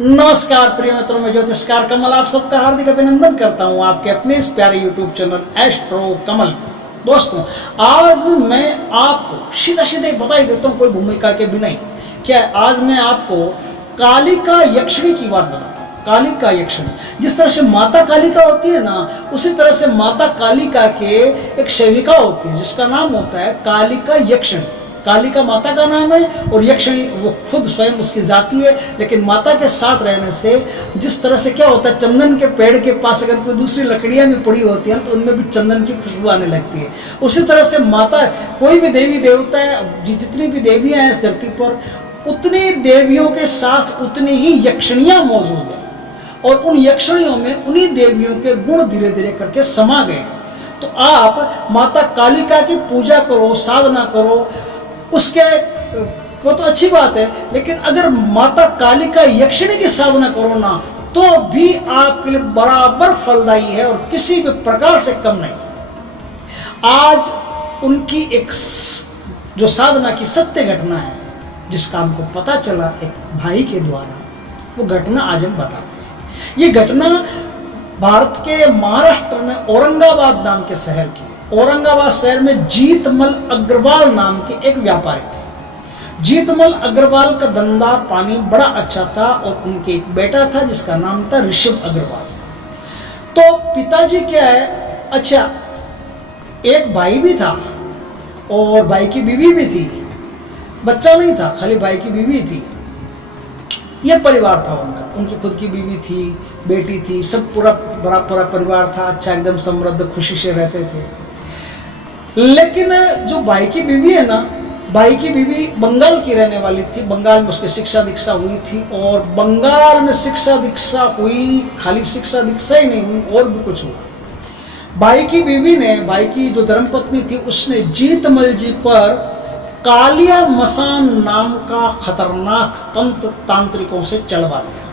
नमस्कार प्रिय मित्रों, मैं ज्योतिषकार कमल आप सबका हार्दिक अभिनंदन करता हूं आपके अपने इस प्यारे यूट्यूब चैनल एस्ट्रो कमल। दोस्तों, आज मैं आपको सीधा सीधे बता ही देता हूं, कोई भूमिका के बिना ही। क्या आज मैं आपको कालिका यक्षिणी की बात बताता हूं। कालिका यक्षिणी, जिस तरह से माता कालिका होती है ना, उसी तरह से माता कालिका के एक सेविका होती है जिसका नाम होता है कालिका यक्षिणी। कालिका माता का नाम है और यक्षिणी वो खुद स्वयं उसकी जाति है। लेकिन माता के साथ रहने से जिस तरह से क्या होता है, चंदन के पेड़ के पास अगर कोई दूसरी लकड़ियां भी पड़ी होती हैं तो उनमें भी चंदन की खुशबू आने लगती है। उसी तरह से माता, कोई भी देवी देवता है, जितनी भी देवियां हैं इस धरती पर, उतनी देवियों के साथ उतनी ही यक्षिणियां मौजूद हैं और उन यक्षिणियों में उन्हीं देवियों के गुण धीरे धीरे करके समा गए हैं। तो आप माता कालिका की पूजा करो, साधना करो, उसके वो तो अच्छी बात है। लेकिन अगर माता कालिका यक्षिणी की साधना करो ना, तो भी आपके लिए बराबर फलदायी है और किसी भी प्रकार से कम नहीं। आज उनकी एक जो साधना की सत्य घटना है, जिसका हमको पता चला एक भाई के द्वारा, वो घटना आज हम बताते हैं। ये घटना भारत के महाराष्ट्र में औरंगाबाद नाम के शहर की है। औरंगाबाद शहर में जीतमल अग्रवाल नाम के एक व्यापारी थे। जीतमल अग्रवाल का धंधा पानी बड़ा अच्छा था और उनके एक बेटा था जिसका नाम था ऋषभ अग्रवाल। तो पिताजी क्या है, अच्छा एक भाई भी था और भाई की बीवी भी थी। बच्चा नहीं था, खाली भाई की बीवी थी। यह परिवार था उनका, उनकी खुद की बीवी थी, बेटी थी, सब पूरा पूरा परिवार था। अच्छा, एकदम समृद्ध खुशी से रहते थे। लेकिन जो भाई की बीवी है ना, भाई की बीवी बंगाल की रहने वाली थी। बंगाल में उसकी शिक्षा दीक्षा हुई थी और बंगाल में शिक्षा दीक्षा हुई, खाली शिक्षा दीक्षा ही नहीं हुई और भी कुछ हुआ। भाई की बीवी ने, भाई की जो धर्मपत्नी थी, उसने जीतमल जी पर कालिया मसान नाम का खतरनाक तंत्र तांत्रिकों से चलवा दिया।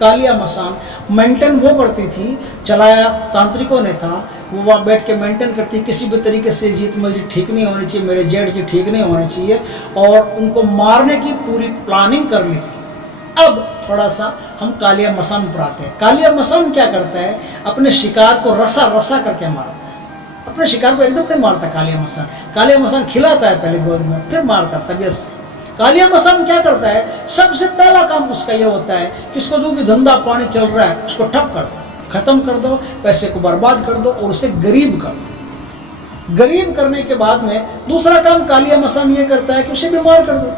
कालिया मसान मेंटेन वो करती थी, चलाया तांत्रिकों ने था। वो वहाँ बैठ के मेंटेन करती, किसी भी तरीके से जीतमल जी ठीक नहीं होनी चाहिए, मेरे जेठ जी ठीक नहीं होने चाहिए, और उनको मारने की पूरी प्लानिंग कर ली थी। अब थोड़ा सा हम कालिया मसान पर आते हैं। कालिया मसान क्या करता है, अपने शिकार को रसा रसा करके मारता है। अपने शिकार को एकदम नहीं मारता कालिया मसान। कालिया मसान खिलाता है पहले गोद में, फिर मारता तबीयत से। कालिया मसान क्या करता है, सबसे पहला काम उसका यह होता है कि उसको जो भी धंधा पानी चल रहा है उसको ठप कर दो, खत्म कर दो, पैसे को बर्बाद कर दो और उसे गरीब कर दो। गरीब करने के बाद में दूसरा काम कालिया मसान ये करता है कि उसे बीमार कर दो।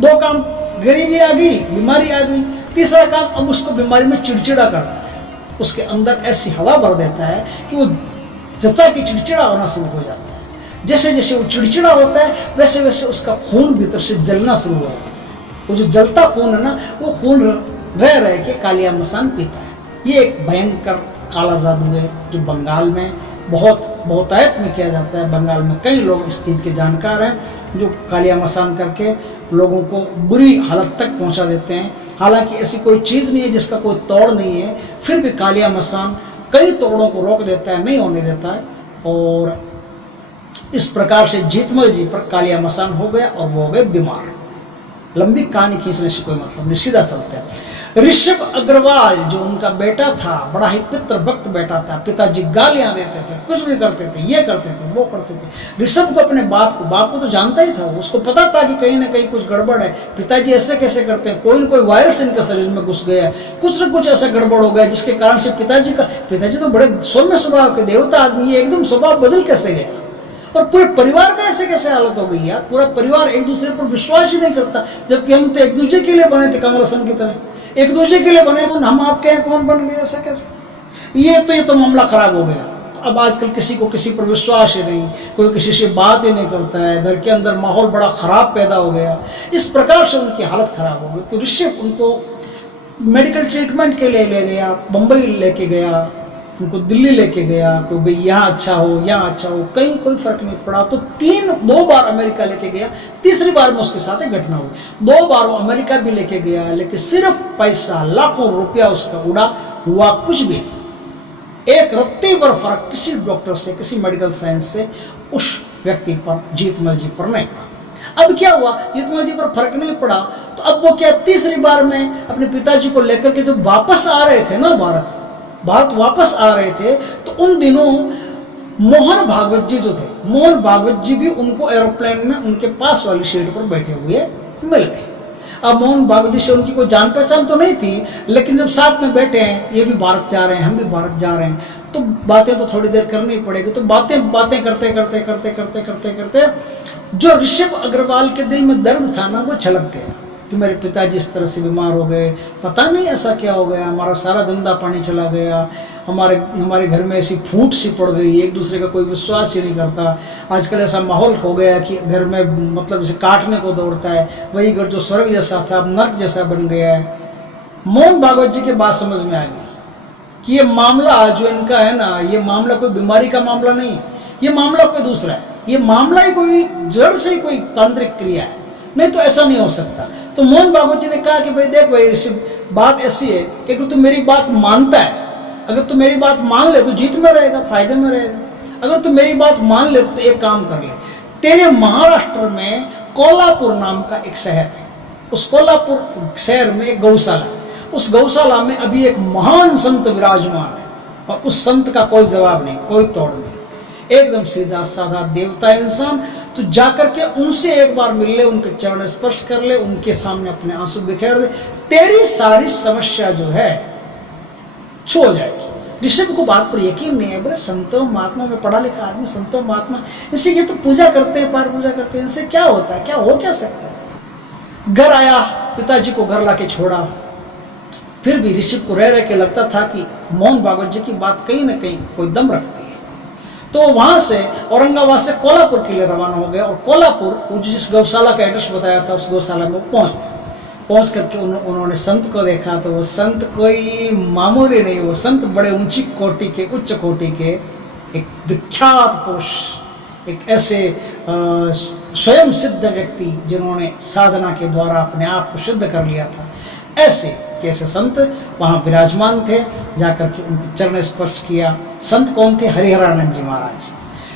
दो काम, गरीबी आ गई, बीमारी आ गई। तीसरा काम, अब उसको बीमारी में चिड़चिड़ा करता है। उसके अंदर ऐसी हवा भर देता है कि वो चचा की चिड़चिड़ा होना शुरू हो जाता है। जैसे जैसे वो चिड़चिड़ा होता है वैसे वैसे उसका खून भीतर से जलना शुरू हो जाता है। वो जो जलता खून है ना, वो खून रह रह के कालिया मसान पीता है। ये एक भयंकर काला जादू है जो बंगाल में बहुतायत में किया जाता है। बंगाल में कई लोग इस चीज़ के जानकार हैं, जो कालिया मसान करके लोगों को बुरी हालत तक पहुंचा देते हैं। हालांकि ऐसी कोई चीज़ नहीं है जिसका कोई तोड़ नहीं है, फिर भी कालिया मसान कई तोड़ों को रोक देता है, नहीं होने देता है। और इस प्रकार से जीतमल जी पर कालिया मसान हो गया और वो हो गए बीमार। लंबी कहानी खींचने से कोई मतलब नहीं, सीधा चलते हैं। ऋषभ अग्रवाल जो उनका बेटा था, बड़ा ही पितृभक्त बेटा था। पिताजी गालियां देते थे, कुछ भी करते थे, ये करते थे, वो करते थे। ऋषभ को अपने बाप को तो जानता ही था, उसको पता था कि कहीं ना कहीं कुछ गड़बड़ है। पिताजी ऐसे कैसे करते हैं, कोई ना कोई वायरस इनके शरीर में घुस गया है, कुछ ना कुछ ऐसा गड़बड़ हो गया जिसके कारण से पिताजी तो बड़े सौम्य स्वभाव के देवता आदमी, ये एकदम स्वभाव बदल कैसे गया। और पूरे परिवार का ऐसे कैसे हालत हो गई यार। पूरा परिवार एक दूसरे पर विश्वास ही नहीं करता, जबकि हम तो एक दूसरे के लिए बने थे, कमल हसन की तरह एक दूसरे के लिए बने। हम आपके हैं, कौन बन गए, ऐसा कैसे। ये तो मामला खराब हो गया। अब आजकल किसी को किसी पर विश्वास ही नहीं, कोई किसी से बात ही नहीं करता है, घर के अंदर माहौल बड़ा खराब पैदा हो गया। इस प्रकार से उनकी हालत खराब हो गई। तो ऋषभ उनको मेडिकल ट्रीटमेंट के लिए ले गया, बम्बई लेके गया, उनको दिल्ली लेके गया कि भाई यहाँ अच्छा हो, यहाँ अच्छा हो, कहीं कोई फर्क नहीं पड़ा। तो दो बार अमेरिका लेके गया। तीसरी बार में उसके साथ एक घटना हुई। 2 बार वो अमेरिका भी लेके गया, लेकिन सिर्फ पैसा, लाखों रुपया उसका उड़ा, हुआ कुछ भी नहीं। एक रत्ती भर फर्क किसी डॉक्टर से, किसी मेडिकल साइंस से उस व्यक्ति पर, जीतमल जी पर नहीं पड़ा। अब क्या हुआ, जीतमल जी पर फर्क नहीं पड़ा तो अब वो क्या, तीसरी बार में अपने पिताजी को लेकर के जब वापस आ रहे थे ना, भारत वापस आ रहे थे, तो उन दिनों मोहन भागवत जी जो थे, मोहन भागवत जी भी उनको एरोप्लेन में उनके पास वाली सीट पर बैठे हुए मिल गए। अब मोहन भागवत जी से उनकी कोई जान पहचान तो नहीं थी, लेकिन जब साथ में बैठे हैं, ये भी भारत जा रहे हैं, हम भी भारत जा रहे हैं, तो बातें तो थोड़ी देर करनी पड़ेगी। तो बातें करते करते करते करते करते करते जो ऋषभ अग्रवाल के दिल में दर्द था ना, वो छलक गया कि मेरे पिताजी इस तरह से बीमार हो गए, पता नहीं ऐसा क्या हो गया, हमारा सारा धंधा पानी चला गया, हमारे घर में ऐसी फूट सी पड़ गई, एक दूसरे का कोई विश्वास ही नहीं करता, आजकल ऐसा माहौल हो गया कि घर में मतलब जैसे काटने को दौड़ता है, वही घर जो स्वर्ग जैसा था अब नर्क जैसा बन गया है। मोहन भागवत जी की बात समझ में आ गई कि ये मामला जो इनका है ना, ये मामला कोई बीमारी का मामला नहीं है, ये मामला कोई दूसरा है, ये मामला ही कोई जड़ से ही कोई तांत्रिक क्रिया है, नहीं तो ऐसा नहीं हो सकता। तो मोहन भागवत जी ने कहा कि भाई देख भाई ऋषभ, बात ऐसी है कि अगर तू मेरी बात मानता है, अगर तू मेरी बात मान ले तो जीत में रहेगा, फायदे में रहेगा। अगर तू मेरी बात मान ले तो एक काम कर ले, तेरे महाराष्ट्र में कोल्हापुर नाम का एक शहर है, उस कोल्हापुर शहर में एक गौशाला है, उस गौशाला में अभी एक महान संत विराजमान है, और उस संत का कोई जवाब नहीं, कोई तोड़ नहीं, एकदम सीधा साधा देवता इंसान। तो जाकर के उनसे एक बार मिल ले, उनके चरण स्पर्श कर ले, उनके सामने अपने आंसू बिखेर दे, तेरी सारी समस्या जो है छू हो जाएगी। ऋषभ को बात पर यकीन नहीं है, बोले संतों महात्मा में पढ़ा लिखा आदमी, संतों महात्मा इसी ये तो पूजा करते हैं, पाठ पूजा करते हैं, इनसे क्या होता है, क्या हो क्या सकता है। घर आया, पिताजी को घर लाके छोड़ा, फिर भी ऋषभ को रह के लगता था कि मोहन भागवत जी की बात कहीं ना कहीं कोई दम रखती है। तो वहां से औरंगाबाद से कोल्हापुर के लिए रवाना हो गया, और कोल्हापुर जिस गौशाला का एड्रेस बताया था उस गौशाला में पहुंच गया। पहुंच करके उन्होंने संत को देखा, तो वो संत कोई मामूली नहीं, वो संत बड़े ऊंची कोटि के, उच्च कोटि के एक विख्यात पुरुष, एक ऐसे स्वयं सिद्ध व्यक्ति जिन्होंने साधना के द्वारा अपने आप को सिद्ध कर लिया था, ऐसे कैसे संत वहाँ विराजमान थे। जाकर के उनके चरण स्पर्श किया। संत कौन थे? हरिहरानंद जी महाराज।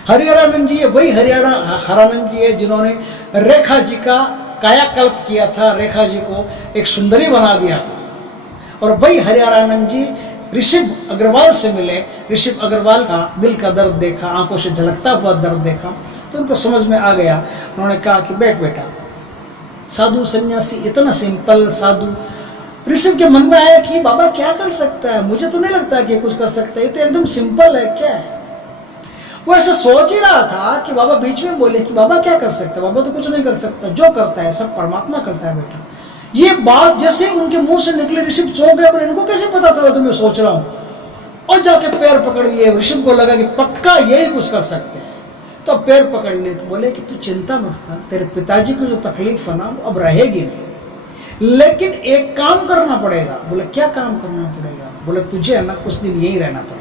हरिहरानंद जी, ये वही हरिहरानंद जी है जिन्होंने रेखा जी का कायाकल्प किया था, रेखा जी को एक सुंदरी बना दिया था। और वही हरिहरानंद जी ऋषभ अग्रवाल से मिले, ऋषभ अग्रवाल का दिल का दर्द देखा, आंखों से झलकता हुआ दर्द देखा, तो उनको समझ में आ गया। उन्होंने कहा कि बैठ बेटा, साधु सन्यासी इतना सिंपल साधु। ऋषभ के मन में आया कि बाबा क्या कर सकता है, मुझे तो नहीं लगता कि कुछ कर सकता है, ये तो एकदम सिंपल है, क्या है। वो ऐसा सोच ही रहा था कि बाबा बीच में बोले कि बाबा क्या कर सकता है, बाबा तो कुछ नहीं कर सकता, जो करता है सब परमात्मा करता है बेटा। ये बात जैसे उनके मुंह से निकली, ऋषभ चौंक गया, पर इनको कैसे पता चला जो मैं सोच रहा हूँ। और जाके पैर पकड़ लिए। ऋषभ को लगा कि पक्का यही कुछ कर सकते हैं, तो पैर पकड़ लिए, तो बोले कि तू चिंता मत कर, तेरे पिताजी को जो तकलीफ है ना वो अब रहेगी नहीं, लेकिन एक काम करना पड़ेगा। बोले क्या काम करना पड़ेगा? बोले तुझे है ना कुछ दिन यही रहना पड़ेगा,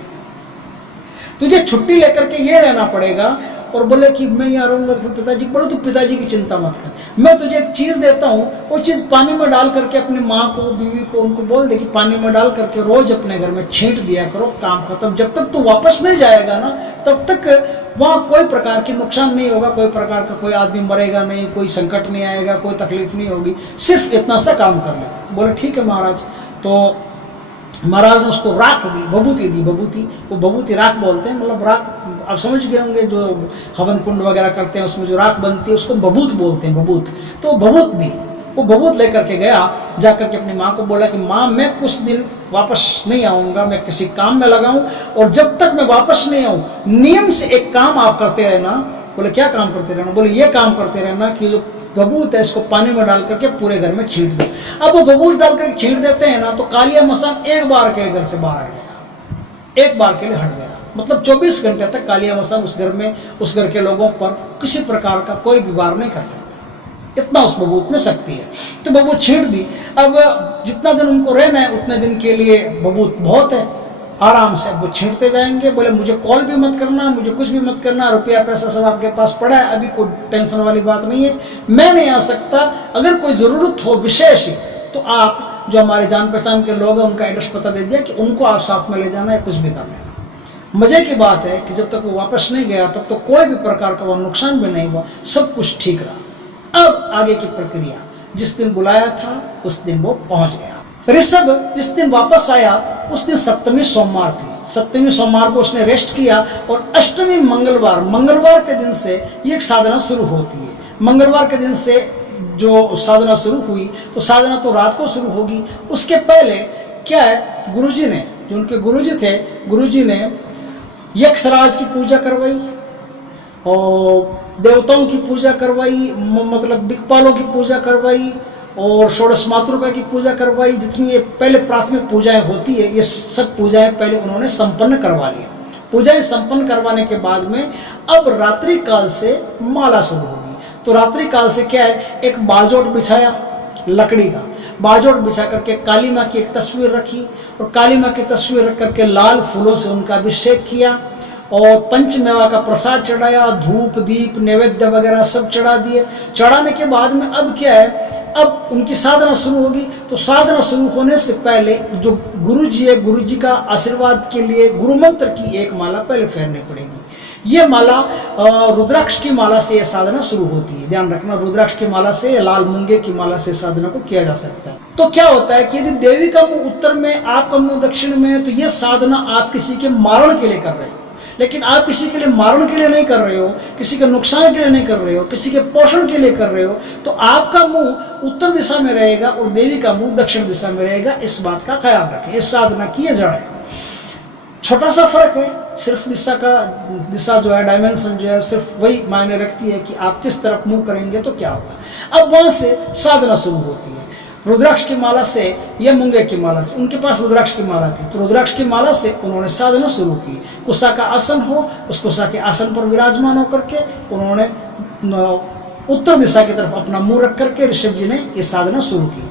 तुझे छुट्टी लेकर के ये रहना पड़ेगा। और बोले कि मैं यहाँ रहूंगा, फिर पिताजी को बोले तू पिताजी की चिंता मत कर, मैं तुझे एक चीज़ देता हूँ, वो चीज़ पानी में डाल करके अपनी माँ को, बीवी को, उनको बोल दे कि पानी में डाल करके रोज अपने घर में छींट दिया करो, काम खत्म। जब तक तू वापस नहीं जाएगा ना तब तक वहाँ कोई प्रकार की नुकसान नहीं होगा, कोई प्रकार का कोई आदमी मरेगा नहीं, कोई संकट नहीं आएगा, कोई तकलीफ नहीं होगी, सिर्फ इतना सा काम कर ले। बोले ठीक है महाराज। तो महाराज ने उसको राख दी, बबूती दी, बबूती, वो बबूती राख बोलते हैं, मतलब राख आप समझ गए होंगे, जो हवन कुंड वगैरह करते हैं उसमें जो राख बनती है उसको बबूत बोलते हैं, बबूत। तो बबूत दी, वो बबूत लेकर के गया, जाकर के अपनी माँ को बोला कि माँ मैं कुछ दिन वापस नहीं आऊँगा, मैं किसी काम में लगा हूँ, और जब तक मैं वापस नहीं आऊँ नियम से एक काम आप करते रहना। बोले क्या काम करते रहना? बोले ये काम करते रहना कि जो बबूत है इसको पानी में डाल करके पूरे घर में छींट दो। अब वो बबूत डाल करके छींट देते हैं ना, तो कालिया मसान एक बार के घर से बाहर गया, एक बार के लिए हट गया। मतलब 24 घंटे तक कालिया मसान उस घर में, उस घर के लोगों पर किसी प्रकार का कोई भी वार नहीं कर सकता, इतना उस बबूत में शक्ति है। तो बबूत छींट दी। अब जितना दिन उनको रहना है उतने दिन के लिए बबूत बहुत है, आराम से वो छींटते जाएंगे। बोले मुझे कॉल भी मत करना, मुझे कुछ भी मत करना, रुपया पैसा सब आपके पास पड़ा है, अभी कोई टेंशन वाली बात नहीं है, मैं नहीं आ सकता। अगर कोई ज़रूरत हो विशेष तो आप जो हमारे जान पहचान के लोग हैं उनका एड्रेस पता दे दिया कि उनको आप साथ में ले जाना है, कुछ भी कर लेना। मज़े की बात है कि जब तक वो वापस नहीं गया तब तो कोई भी प्रकार का वह नुकसान भी नहीं हुआ, सब कुछ ठीक रहा। अब आगे की प्रक्रिया, जिस दिन बुलाया था उस दिन वो पहुंच गया। ऋषभ जिस दिन वापस आया उस दिन सप्तमी सोमवार थी। सप्तमी सोमवार को उसने रेस्ट किया और अष्टमी मंगलवार के दिन से ये एक साधना शुरू होती है। मंगलवार के दिन से जो साधना शुरू हुई तो साधना तो रात को शुरू होगी। उसके पहले क्या है, गुरुजी ने, जो उनके गुरुजी थे, गुरुजी ने यक्षराज की पूजा करवाई और देवताओं की पूजा करवाई, मतलब दिक्पालों की पूजा करवाई और षोडश मातृका की पूजा करवाई। जितनी ये पहले प्राथमिक पूजाएं होती है ये सब पूजाएं पहले उन्होंने संपन्न करवा ली। पूजाएं संपन्न करवाने के बाद में अब रात्रि काल से माला शुरू होगी। तो रात्रि काल से क्या है, एक बाजोट बिछाया लकड़ी का, बाजोट बिछा करके काली माँ की एक तस्वीर रखी और काली माँ की तस्वीर रख करके लाल फूलों से उनका अभिषेक किया और पंचमेवा का प्रसाद चढ़ाया, धूप दीप नैवेद्य वगैरह सब चढ़ा दिए। चढ़ाने के बाद में अब क्या है, अब उनकी साधना शुरू होगी। तो साधना शुरू होने से पहले जो गुरु जी है, गुरु जी का आशीर्वाद के लिए गुरु मंत्र की एक माला पहले फेरनी पड़ेगी। ये माला रुद्राक्ष की माला से ये साधना शुरू होती है। ध्यान रखना, रुद्राक्ष की माला से या लाल मूंगे की माला से साधना को किया जा सकता है। तो क्या होता है कि यदि देवी का मुंह उत्तर में, आपका मुंह दक्षिण में है, तो ये साधना आप किसी के मारण के लिए कर रहे हो। लेकिन आप किसी के लिए मारण के लिए नहीं कर रहे हो, किसी के नुकसान के लिए नहीं कर रहे हो, किसी के पोषण के लिए कर रहे हो, तो आपका मुंह उत्तर दिशा में रहेगा और देवी का मुंह दक्षिण दिशा में रहेगा। इस बात का ख्याल रखें। इस साधना की ये जड़ है। छोटा सा फर्क है, सिर्फ दिशा जो है, डायमेंशन जो है, सिर्फ वही मायने रखती है कि आप किस तरफ मुंह करेंगे तो क्या होगा। अब वहां से साधना शुरू होती है। रुद्राक्ष की माला से या मूंगे की माला से, उनके पास रुद्राक्ष की माला थी तो रुद्राक्ष की माला से उन्होंने साधना शुरू की। कुशा का आसन हो, उस कुशा के आसन पर विराजमान होकर के उन्होंने उत्तर दिशा की तरफ अपना मुंह रख करके ऋषभ जी ने ये साधना शुरू की।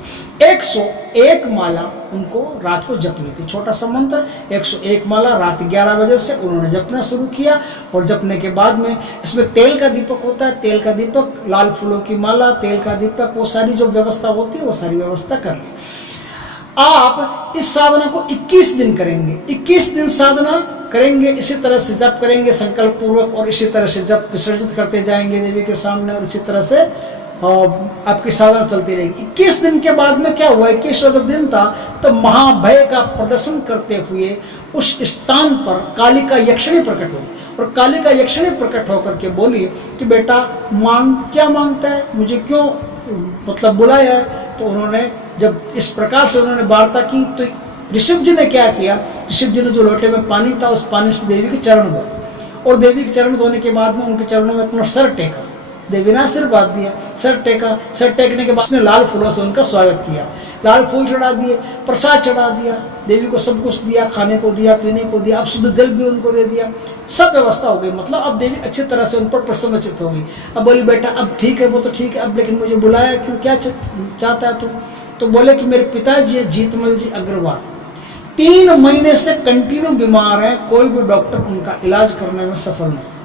101 माला उनको रात को जपनी थी। छोटा सा मंत्र 101 माला रात 11 बजे से उन्होंने जपना शुरू किया। और जपने के बाद में इसमें तेल का दीपक होता है, तेल का दीपक, लाल फूलों की माला, तेल का दीपक, वो सारी जो व्यवस्था होती है वो सारी व्यवस्था कर ली। आप इस साधना को 21 दिन करेंगे। 21 दिन साधना करेंगे, इसी तरह से जप करेंगे संकल्प पूर्वक और इसी तरह से जप विसर्जित करते जाएंगे देवी के सामने और इसी तरह से आपकी साधना चलती रहेगी। 21 दिन के बाद में क्या हुआ, 21वां जब दिन था तो महाभय का प्रदर्शन करते हुए उस स्थान पर कालिका यक्षिणी प्रकट हुई और कालिका यक्षिणी प्रकट होकर के बोली कि बेटा मांग, क्या मांगता है, मुझे क्यों मतलब बुलाया है। तो उन्होंने जब इस प्रकार से उन्होंने वार्ता की तो ऋषभ जी ने क्या किया, ऋषभ जी ने जो लोटे में पानी था उस पानी से देवी के चरण धोए और देवी के चरण धोने के बाद में उनके चरणों में अपना सर टेका। देवी ने आशीर्वाद दिया, सर टेका। सर टेकने के बाद उसने लाल फूलों से उनका स्वागत किया, लाल फूल चढ़ा दिए, प्रसाद चढ़ा दिया, देवी को सब कुछ दिया, खाने को दिया, पीने को दिया, अब शुद्ध जल भी उनको दे दिया, सब व्यवस्था हो गई। मतलब अब देवी अच्छी तरह से उन पर प्रसन्नचित हो गई। अब बोली बेटा अब ठीक है, वो तो ठीक है, अब लेकिन मुझे बुलाया क्यों, क्या चाहता है तू। तो बोले कि मेरे पिताजी है जीतमल जी अग्रवाल, 3 महीने से कंटिन्यू बीमार है, कोई भी डॉक्टर उनका इलाज करने में सफल नहीं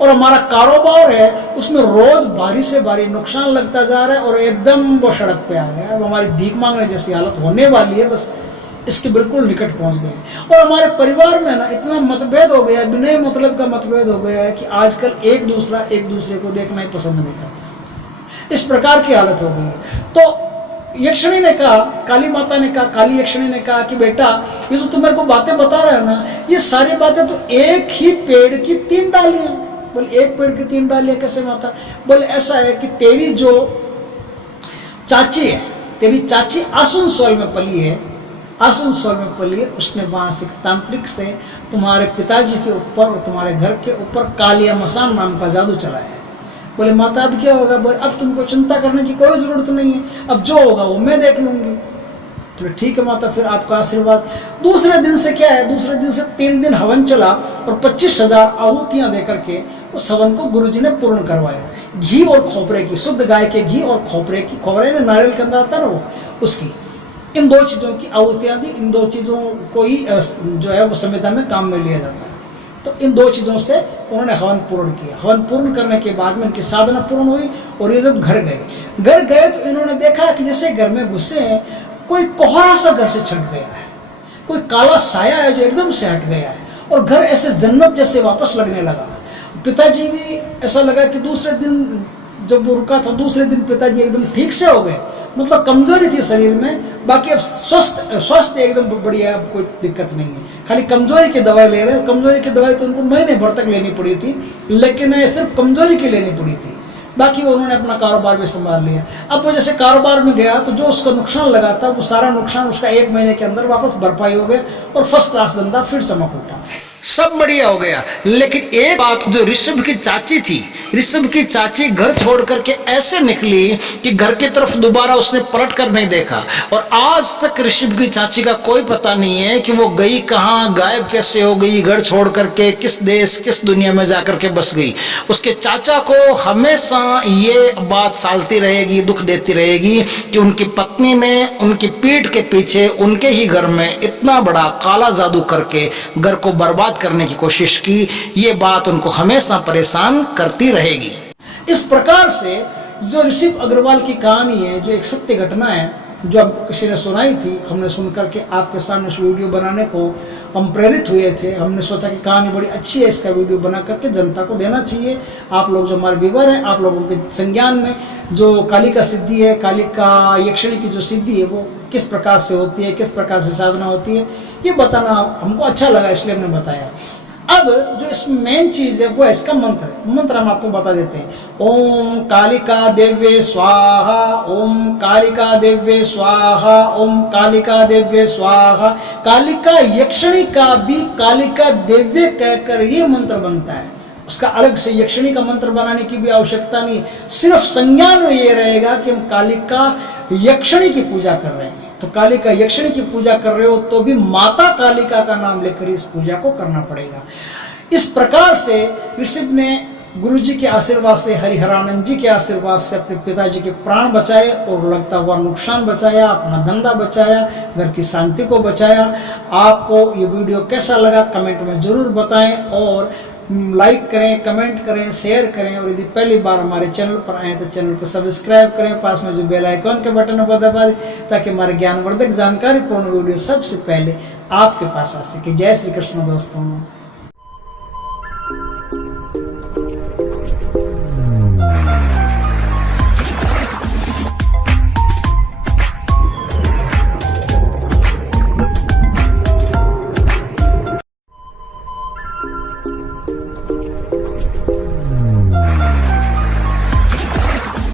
और हमारा कारोबार है उसमें रोज भारी से भारी नुकसान लगता जा रहा है और एकदम वो सड़क पे आ गया। अब हमारी भीख मांगने जैसी हालत होने वाली है, बस इसके बिल्कुल निकट पहुंच गए। और हमारे परिवार में ना इतना मतभेद हो गया, बिना मतलब का मतभेद हो गया है कि आजकल एक दूसरे को देखना ही पसंद नहीं करता। इस प्रकार की हालत हो गई है। तो यक्षिणी ने कहा, काली माता ने कहा, काली यक्षिणी ने कहा कि बेटा ये जो तुम मेरे को बातें बता रहे हो ना, ये सारी बातें तो एक ही पेड़ की 3 डालियां। बोले एक पेड़ की 3 डालियां कैसे माता। बोले ऐसा है कि तेरी जो चाची है, तेरी चाची आसनसोल में पली है, आसनसोल में पली है, उसने वहां से तांत्रिक से तुम्हारे पिताजी के ऊपर और तुम्हारे घर के ऊपर कालिया मसान नाम का जादू चलाया है। बोले माता अब क्या होगा। बोले अब तुमको चिंता करने की कोई ज़रूरत नहीं है, अब जो होगा वो मैं देख लूँगी। तो ठीक है माता, फिर आपका आशीर्वाद। दूसरे दिन से क्या है, दूसरे दिन से 3 दिन हवन चला और 25,000 आहुतियाँ दे करके उस हवन को गुरुजी ने पूर्ण करवाया। घी और खोपरे की, शुद्ध गाय के घी और खोपरे की, खोपरे में नारियल के अंदर आता ना वो, उसकी, इन 2 चीज़ों की आहुतियाँ दी। इन 2 चीज़ों को ही जो है वो संविधा में काम में लिया जाता है। तो इन 2 चीज़ों से उन्होंने हवन पूर्ण किया। हवन पूर्ण करने के बाद में इनकी साधना पूर्ण हुई और ये जब घर गए तो इन्होंने देखा कि जैसे घर में घुसे हैं कोई कोहरा सा घर से छट गया है, कोई काला साया है जो एकदम से हट गया है और घर ऐसे जन्नत जैसे वापस लगने लगा। पिताजी भी ऐसा लगा कि दूसरे दिन जब वो रुका था दूसरे दिन पिताजी एकदम ठीक से हो गए, मतलब कमजोरी थी शरीर में, बाकी अब स्वस्थ एकदम बढ़िया, कोई दिक्कत नहीं है, खाली कमजोरी की दवाई ले रहे हैं। कमजोरी की दवाई तो उनको महीने भर तक लेनी पड़ी थी, लेकिन सिर्फ कमजोरी की लेनी पड़ी थी, बाकी उन्होंने अपना कारोबार भी संभाल लिया। अब वो जैसे कारोबार में गया तो जो उसका नुकसान लगा था वो सारा नुकसान उसका 1 महीने के अंदर वापस भरपाई हो गया और फर्स्ट क्लास धंधा फिर चमक उठा, सब बढ़िया हो गया। लेकिन एक बात, जो ऋषभ की चाची थी, ऋषभ की चाची घर छोड़ करके ऐसे निकली कि घर की तरफ दोबारा उसने पलट कर नहीं देखा, और आज तक ऋषभ की चाची का कोई पता नहीं है कि वो गई कहाँ, गायब कैसे हो गई, घर छोड़ करके किस देश किस दुनिया में जाकर के बस गई। उसके चाचा को हमेशा ये बात सालती रहेगी, दुख देती रहेगी कि उनकी पत्नी ने उनकी पीठ के पीछे उनके ही घर में इतना बड़ा काला जादू करके घर को बर्बाद करने की कोशिश की। ये बात उनको हमेशा परेशान करती रहेगी। इस प्रकार से जो ऋषभ अग्रवाल की कहानी है, जो एक सत्य घटना है, जो हमको किसी ने सुनाई थी, हमने सुनकर के आपके सामने इस वीडियो बनाने को हम प्रेरित हुए थे। हमने सोचा कि कहानी बड़ी अच्छी है, इसका वीडियो बना करके जनता को देना चाहिए। आप लोग जो हमारे व्यूवर हैं, आप लोगों के संज्ञान में जो कालिका सिद्धि है, कालिका यक्षिणी की जो सिद्धि है वो किस प्रकार से होती है, किस प्रकार से साधना होती है, ये बताना हमको अच्छा लगा, इसलिए हमने बताया। अब जो इसमें मेन चीज है वो है इसका मंत्र है। मंत्र हम आपको बता देते हैं। ओम कालिका देव्ये स्वाहा, ओम कालिका देव्ये स्वाहा, ओम कालिका देव्ये स्वाहा। कालिका यक्षिणी का भी कालिका देव्ये कहकर ये मंत्र बनता है, उसका अलग से यक्षिणी का मंत्र बनाने की भी आवश्यकता नहीं। सिर्फ संज्ञान में ये रहेगा कि हम कालिका यक्षिणी की पूजा कर रहे हैं, तो कालिका यक्षिणी की पूजा कर रहे हो तो भी माता कालिका का नाम लेकर इस पूजा को करना पड़ेगा। इस प्रकार से ऋषभ ने गुरुजी के आशीर्वाद से, हरिहरानंद जी के आशीर्वाद से अपने पिताजी के प्राण बचाए और लगता हुआ नुकसान बचाया, अपना धंधा बचाया, घर की शांति को बचाया। आपको ये वीडियो कैसा लगा कमेंट में जरूर बताएं, और लाइक करें, कमेंट करें, शेयर करें, और यदि पहली बार हमारे चैनल पर आए तो चैनल को सब्सक्राइब करें, पास में जो बेल आइकॉन के बटन पर दबा दें ताकि हमारे ज्ञानवर्धक जानकारीपूर्ण वीडियो सबसे पहले आपके पास आ सके। जय श्री कृष्ण दोस्तों।